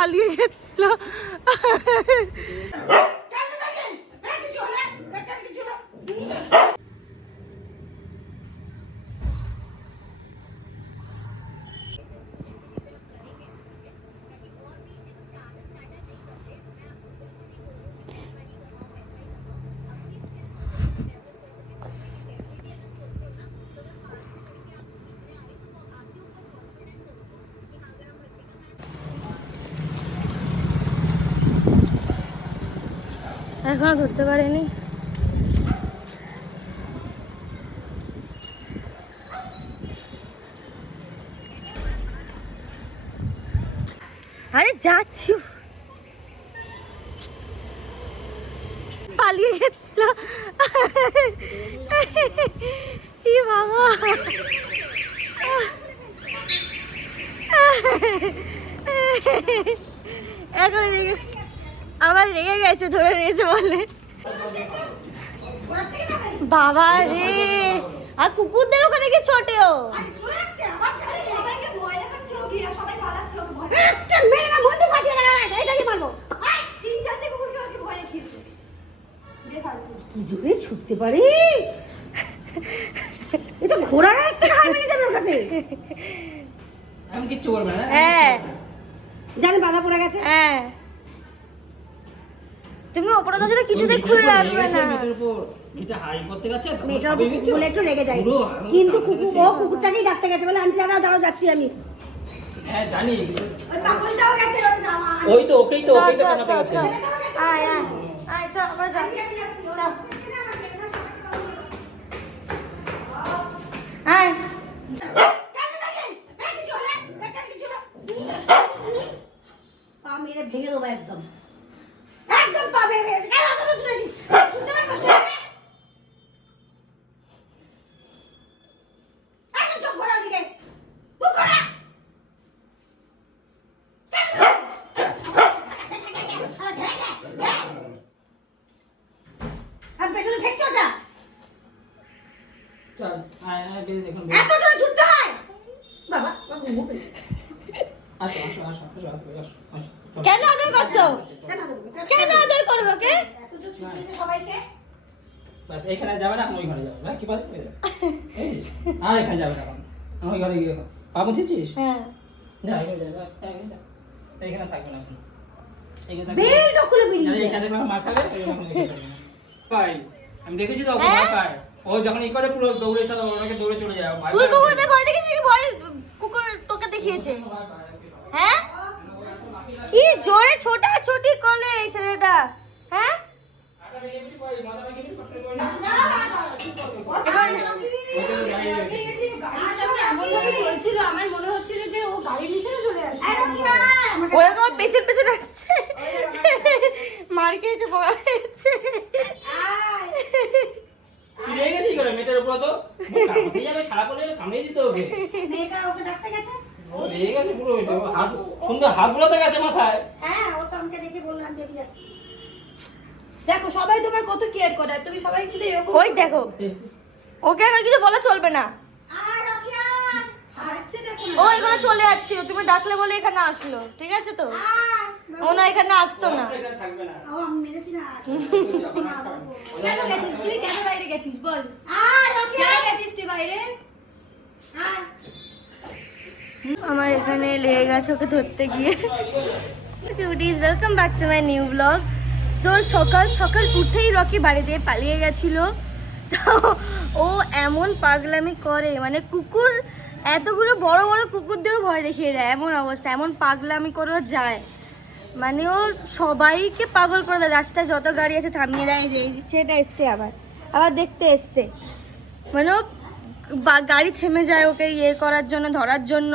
পালিয়ে গেছিল। এখনো ধরতে পারিনি। আরে যাচ্ছি, পালিয়ে গেছিল। ই বাবা, এখন আবার রেগে গেছে, ধরে নিয়েছে বলে। বাবা রে, আর কুকুরদের ওখানে কি ছোটেও কি জোরে ছুটতে পারি, এটা ঘোড়ার একটা হার মেরে যাবে ওর কাছে। আমি কিচ্ছু বলবো না। হ্যাঁ জানি বাধা পড়ে গেছে। হ্যাঁ, তুমি ওপরে দরজাটা কিছুতেই খুলে রাখবে না। এটা হাই করতে গেছে তো মেয়েটা বলে একটু রেগে যায়, কিন্তু কুকুরটাকেই ডাকতে গেছে বলে আন্টি দাঁড়াও যাচ্ছি আমি। হ্যাঁ জানি, ওই পাগলটাও গেছে, ওই তো ওকেই তো টানাতে গেছে। আয় আয় আয়, চল আমরা যাই, চল আয়। পা মেরে ভেঙে দেবো একদম, একদম পা ভেঙে গেছে। চল আয় আয়, বেরিয়ে দেখুন। এত জোরে ছুটতে হয় বাবা, আসো আসো আসো আসো আসো আসো। কেন আদর করছো? কেন আদর করবো কে? এত জোরে ছুটতে সবাইকে। বাস এখানে যাবে না, ওই ঘরে যাবে। ভাই কি বল, আর এখানে যাবে না, ওই ঘরে গিয়ে পা মুছেছিস? হ্যাঁ যা এখানে যা, এখানে থাকবে না এখন। বেলটা খুলে বেরিয়েছে। এখানে মার খাবে। ভাই আমি দেখেছি তো, ভয় পায় ও যখন ই করে পুরো দৌড়ে সাথে ওনাকে দৌড়ে চলে যায়। তুই কুকুরদের ভয় দেখেছিস কি? ভয় কুকুর তোকে দেখিয়েছে? হ্যাঁ, কি জোরে ছোটাছুটি করলে এই ছেলেটা। হ্যাঁ আমার মনে হচ্ছিল যে ও গাড়ির নিচে চলে আসছে। ওরকম পেছন পেছন আসছে, মার খেয়েছে, বড় হয়েছে। তুই রেগে গেছিস করে মেয়েটার উপর, তো কামড়ে যাবে, সারা করলে কামড়ে দিতে হবে। মেয়েটা ওকে ডাকতে গেছে, ও রেগে গেছে পুরো, হাত সুন্দর হাত বুলাতে গেছে মাথায়। হ্যাঁ ও তো আমাকে দেখে বললাম দেখে যাচ্ছি। দেখো সবাই তোমার কত কেয়ার করে, তুমি সবাই কিন্তু এরকম। ওই দেখো, ওকে আর কিছু বলা চলবে না। আর রকিয়া হাঁটছে দেখো। ও এখানে চলে যাচ্ছিল, তুমি ডাকলে বলে এখানে আসলো, ঠিক আছে তো? ও না এখানে আসতো না। এখানে থাকবে না। ও আমি মেরেছি না। কেন গেছিস তুই? কেন বাইরে গেছিস বল? আর রকিয়া কেন গেছিস তুই বাইরে? আর আমার এখানে লেগে গেছে ওকে ধরতে গিয়ে। Cuties, welcome back to my new blog. So সকাল সকাল উঠেই রকি বাড়ি দিয়ে পালিয়ে গেছিল। তো ও এমন পাগলামি করে, মানে কুকুর এতগুলো বড় বড় কুকুরদেরও ভয় দেখিয়ে দেয়, এমন অবস্থা, এমন পাগলামি করেও যায়, মানে ও সবাইকে পাগল করে দেয়। রাস্তায় যত গাড়ি আছে থামিয়ে দেয়, যে সেটা এসছে আবার আবার দেখতে এসছে, মানে ও গাড়ি থেমে যায় ওকে ইয়ে করার জন্য, ধরার জন্য,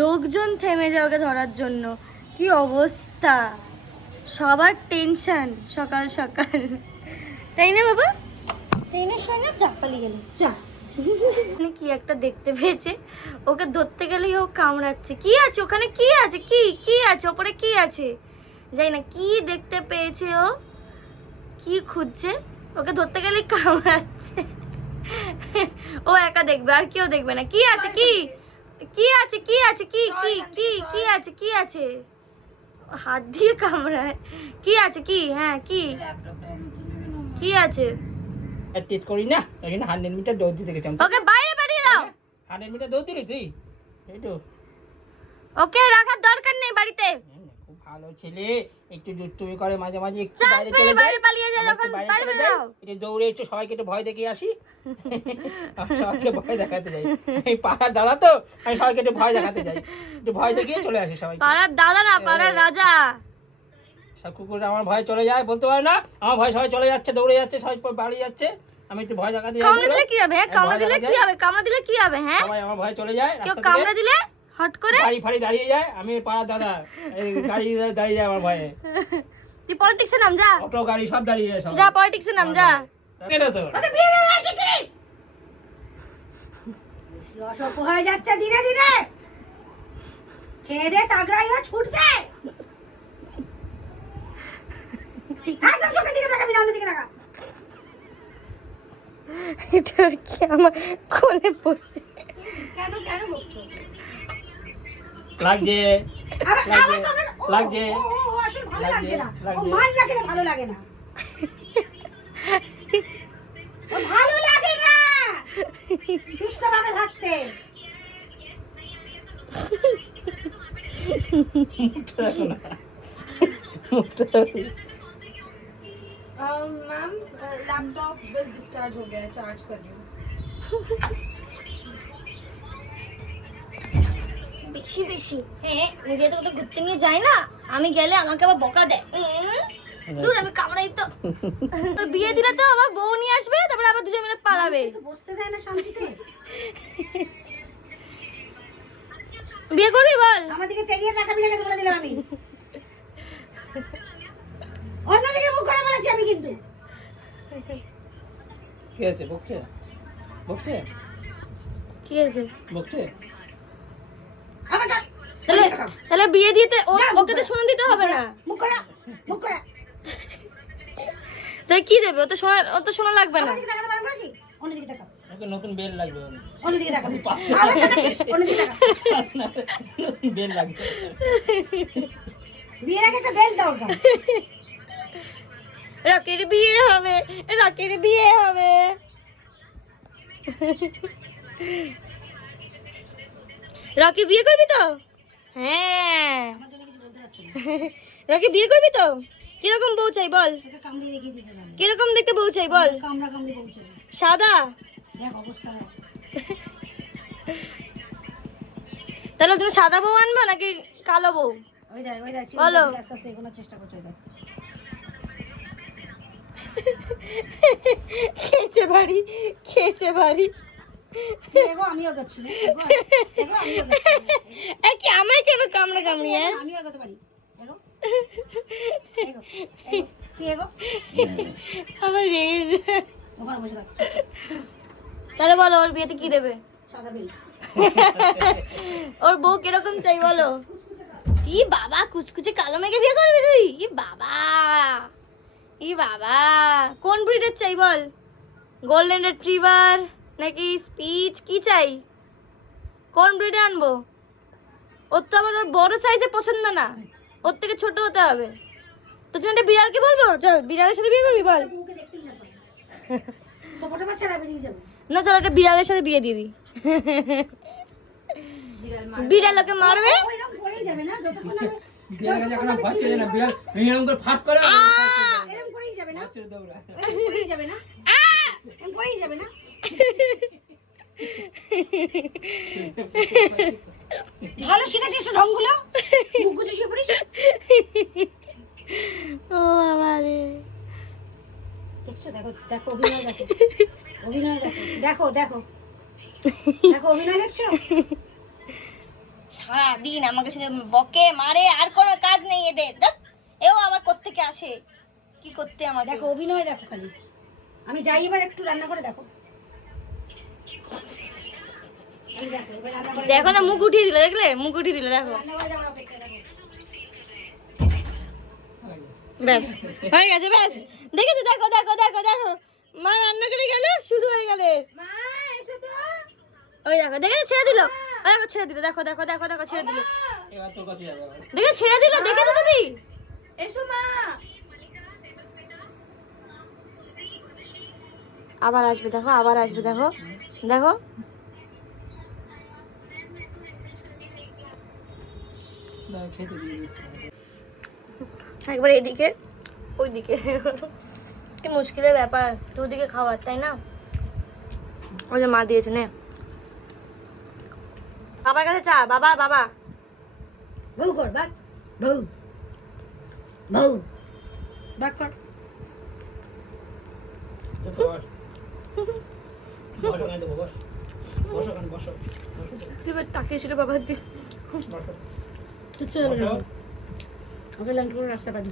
লোকজন থেমে যায় ওকে ধরার জন্য। কি অবস্থা, সবার টেনশন সকাল সকাল, তাই না বাবা? তাই না সৈন্যব? যা পালিয়ে গেল, যা। কি একটা দেখতে পেয়েছে, ওকে ধরতে গেলেই ও কামড়াচ্ছে। কি আছে ওখানে? কি আছে? কি আছে ওপরে? কি আছে যাই না, কি দেখতে পেয়েছে ও, কি খুঁজছে? ওকে ধরতে গেলেই কামড়াচ্ছে। ও একা দেখবে, আর কেউ দেখবে না। কি আছে? কি আছে? কি আছে? কি আছে? কি আছে? হাত দিয়ে কামড়ায়। কি আছে কি? হ্যাঁ কি কি আছে? টেস্ট করি না, এখানে 100 মিটার দৌড় দিতে গেছিলাম। ওকে বাইরে পাঠিয়ে দাও। 100 মিটার দৌড় দিলি তুই? এই তো ওকে রাখার দরকার নেই বাড়িতে। খুব ভালো ছেলে, একটু দুষ্টুমি করে মাঝে মাঝে, একটু চান্স বাইরে পেলে চলে বাইরে যায়, পালিয়ে যায়, আমরা একটু যখন বাইরে বাইরে চলে যাই, বেরোও। একটু দৌড়ে একটু সবাইকে একটু ভয় দেখিয়ে আসি। আমি সবাইকে ভয় দেখাতে যাই, এই পাড়ার দাদা তো, আমি সবাইকে একটু ভয় দেখাতে যাই, একটু ভয় দেখিয়ে চলে আসি সবাই। পাড়ার দাদা না, পাড়ার রাজা। সব কুকুর আমার ভয় চলে যায়, বলতে পারে না আমার ভয়, সবাই চলে যাচ্ছে, দৌড়ে যাচ্ছে, সবাই বাড়ি যাচ্ছে, আমি একটু ভয় দেখাতে যাই। কামড়ে দিলে কি হবে? কামড়ে দিলে কি হবে? কামড়ে দিলে কি হবে? হ্যাঁ, সবাই আমার ভয় চলে যায়, কেউ রাস্তা কামড়ে থেকে দিলে হট করে গাড়ি ফাড়ি দাঁড়িয়ে যায়, আমি পাড়ার দাদা, এই গাড়ি দাঁড়িয়ে যায় আমার ভয়ে, তুই পলিটিক্সে নাম যা, অটো গাড়ি সব দাঁড়িয়ে যায়, সব যা পলিটিক্সে নাম যা। কেন তো অসভ্য হয়ে যাচ্ছে ধীরে ধীরে, খেয়ে দে তাগড়াইয়া ছুটছে। একদম চোখের দিকে তাকাবি না, অন্যদিকে তাকা। এটার কি আমার কোলে বসে কেন কেন বকছো? লাগছে আবার লাগছে কামড়ে- ও, লাগছে ও, ও, ও, আসলে ভালো লাগছে, লাগছে না। ও লাগছে। মান না খেলে ভালো লাগে না। ও ভালো লাগে না সুস্থভাবে থাকতে। মুখটা দেখো না, মুখটা দেখো। मैम लैपटॉप बस डिस्चार्ज हो गया है, चार्ज कर रही हूँ। বেশি বেশি হ্যাঁ, নিজে তো কোথাও ঘুরতে নিয়ে যায় না, আমি গেলে আমাকে আবার বকা দেয়। দূর, আমি কামড়াই তো। তোর বিয়ে দিলে তো আবার বউ নিয়ে আসবে, তারপরে আবার দুজন মিলে পালাবে। তো বসতে দেয় না শান্তিতে। বিয়ে করবি বল? আমার দিকে টেরিয়ে তাকাবি না, বলে দিলাম আমি। অন্যদিকে মুখ করে বলেছি আমি কিন্তু। কি আছে, বকছে বকছে কি আছে? বকছে? আবার ডাক। তাহলে তাহলে বিয়ে দিতে ওকে তো শোনা দিতে হবে না। মুখ করে, মুখ করে। তাই কি দেবে? ও তো শোনা লাগবে না। আমার দিকে তাকাতে বারণ করেছি? অন্যদিকে তাকা, ওকে নতুন বেল লাগবে, অন্যদিকে তাকা। আবার তাকাচ্ছিস, অন্যদিকে তাকা। নতুন বেল লাগবে। বিয়ের আগে একটা বেল দরকার। রকির বিয়ে হবে, রকির বিয়ে হবে। রকি বিয়ে করবি তো? হ্যাঁ। আমার জন্য কিছু বলতে পারছি না। রকি বিয়ে করবি তো? কিরকম বউ চাই বল? তোকে কামড়িয়ে দেখিয়ে দিতে পারবে। কিরকম দেখতে বউ চাই বল? কামড়া কামড়ি পৌঁছে সাদা? দেখ অবস্থা দেখ। তাহলে তুমি সাদা বউ আনবা নাকি কালো বউ? ওই দেখ, ওই দেখ, বলো। আস্তে আস্তে এগোনোর চেষ্টা করছে, ওই দেখ। খেয়েছে বাড়ি, খেয়েছে বাড়ি। এগো, আমিও এগোচ্ছি। এগো, এগো, আমিও এগোচ্ছি। এ কি আমায় কেন কামড়া কামড়ি? হ্যাঁ, আমিও এগোতে পারি। এগো, এগো, এগো। তুই এগো, আমার রেগে। ওখানে বসে থাক। তাহলে বলো ওর বিয়েতে কি দেবে? সাদা বেল্ট। ওর বউ কিরকম চাই বলো? ই বাবা, কুচকুচে কালো মেঘে বিয়ে করবি তুই? ই বাবা, ই বাবা, কোন ব্রিডের চাই বল? গোল্ডেন রিট্রিভার নাকি স্পিচ, কি চাই? কোন ব্রিডে আনবো? ওর তো আবার ওর বড় সাইজে পছন্দ না, ওর থেকে ছোট হতে হবে। তোর জন্য একটা বিড়ালকে বলবো, চল বিড়ালের সাথে বিয়ে করবি বল? মুখে দেখতেই না পাই। সপোর্টে বাচ্চা না বেরিয়ে যাবে। না চল একটা বিড়ালের সাথে বিয়ে দিয়ে দিই। বিড়াল ওকে মারবে, ও এরকম করেই যাবে না, যতক্ষণ না বিড়াল যখন ভয় চলে না, বিড়াল এরকম করে ফাট করে এরকম করেই যাবে না, ছেড়ে দৌড়ায়। এরকম করেই যাবে না, এরকম করেই যাবে না। ভালো শিখেছিস তো ঢংগুলো, মুখ গুজে শুয়ে পড়িস। ও বাবা রে। দেখছো, দেখো দেখো অভিনয়, দেখো অভিনয়, দেখো দেখো দেখো দেখো অভিনয় দেখছো। সারাদিন আমাকে শুধু বকে মারে, আর কোনো কাজ নেই এদের। দেখ, এও আবার কোত্থেকে আসে, কি করতে আমাকে। দেখো অভিনয় দেখো খালি। আমি যাই এবার একটু রান্না করে, দেখো এই দেখো, এবার রান্না করে দেখো না, মুখ উঠিয়ে দিল, দেখলে মুখ উঠিয়ে দিল, দেখো। রান্না করে যাওয়ার অপেক্ষা, দেখো। ব্যাস হয়ে গেছে, ব্যাস দেখেছো? দেখো দেখো দেখো দেখো, মা রান্না করে গেল, শুরু হয়ে গেল। মা এসো তো। ওই দেখো, দেখেছো? ছেড়ে দিল, ওই দেখো ছেড়ে দিল, দেখো দেখো দেখো দেখো ছেড়ে দিল, এবার তোর কাছে যাবে আবার। দেখে ছেড়ে দিল, দেখেছো তুমি? আবার আসবে দেখো, আবার আসবে দেখো, দেখো। খেতে দিয়ে একবার এদিকে ওইদিকে, কি মুশকিলের ব্যাপার দুদিকে খাওয়ার, তাই না? ওই যে মা দিয়েছে, নে বাবার কাছে চা। বাবা বাবা বউ কর বাট, বউ বউ বাট কর। বস বস ওখানে দেবো, বস বস ওখানে, বসো এবার তাকিয়েছিল বাবার দিকে। বসো তুই চলে যাবো, ওকে ল্যাংটো করে রাস্তা পাবি।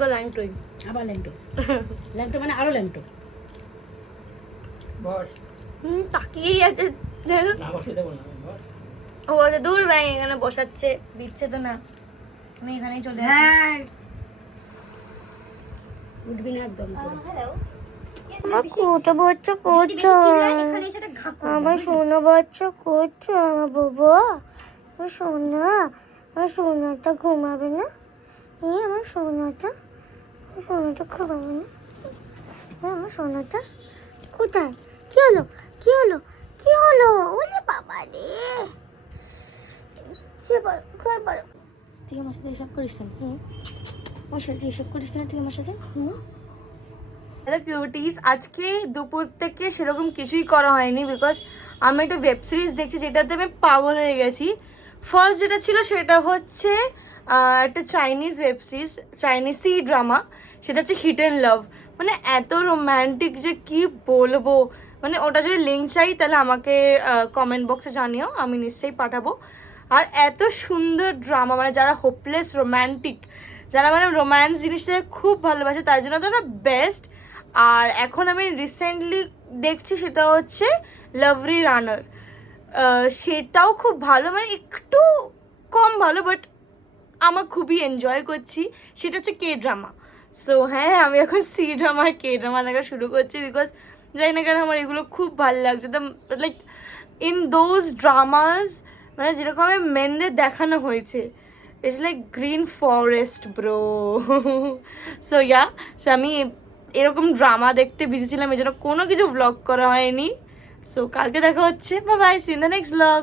বা লাইন টই আবার ল্যাংটো, ল্যাংটো মানে আরো ল্যাংটো। বস। তাকিয়েই আছে। না বসে দেবো না, বস। ও বলে দূর ভাই এখানে বসাচ্ছে, দিচ্ছে তো না, আমি এখানেই চলে আসি। হ্যাঁ উঠবি না একদম। আমার কোটা বাচ্চা কোথায়? আমার সোনা বাচ্চা কোথায়? আমার বাবা, আমার সোনা, আমার সোনাটা ঘুমাবে না? আমার সোনাটা, আমার সোনাটা ঘুমাবে না? আমার সোনাটা কোথায়? কি হলো, কি হলো, কি হলো? ওলে বাবা রে, তুই আমার সাথে এসব করিস কেন? আমার সাথে এসব করিস কেন তুই আমার সাথে? হ্যালো কিউটিস, আজকে দুপুর থেকে সেরকম কিছুই করা হয়নি, বিকজ আমি একটা ওয়েব সিরিজ দেখছি যেটাতে আমি পাগল হয়ে গেছি। ফার্স্ট যেটা ছিল সেটা হচ্ছে একটা Chinese web series, Chinese C drama, সেটা হচ্ছে হিট অ্যান্ড লাভ। মানে এত রোম্যান্টিক যে কি বলবো, মানে ওটা যদি লিঙ্ক চাই তাহলে আমাকে কমেন্ট বক্সে জানিও, আমি নিশ্চয়ই পাঠাবো। আর এত সুন্দর ড্রামা, মানে যারা হোপলেস রোম্যান্টিক, যারা মানে রোম্যান্স জিনিসটাকে খুব ভালোবাসে তার জন্য তো ওটা বেস্ট। আর এখন আমি রিসেন্টলি দেখছি সেটা হচ্ছে লাভলি রানার, সেটাও খুব ভালো, মানে একটু কম ভালো বাট আমার খুবই এনজয় করছি। সেটা হচ্ছে কে ড্রামা। সো হ্যাঁ, আমি এখন সি ড্রামা কে ড্রামা দেখা শুরু করছি, বিকজ জানি না কেন আমার এগুলো খুব ভালো লাগছে। The like in those dramas, মানে যেরকম মেনদের দেখানো হয়েছে, it's like green forest bro. So yeah, so আমি এরকম ড্রামা দেখতে বিজি ছিলাম, এই জন্য কোনো কিছু ব্লগ করা হয়নি। সো কালকে দেখা হচ্ছে, bye bye, see in the next blog.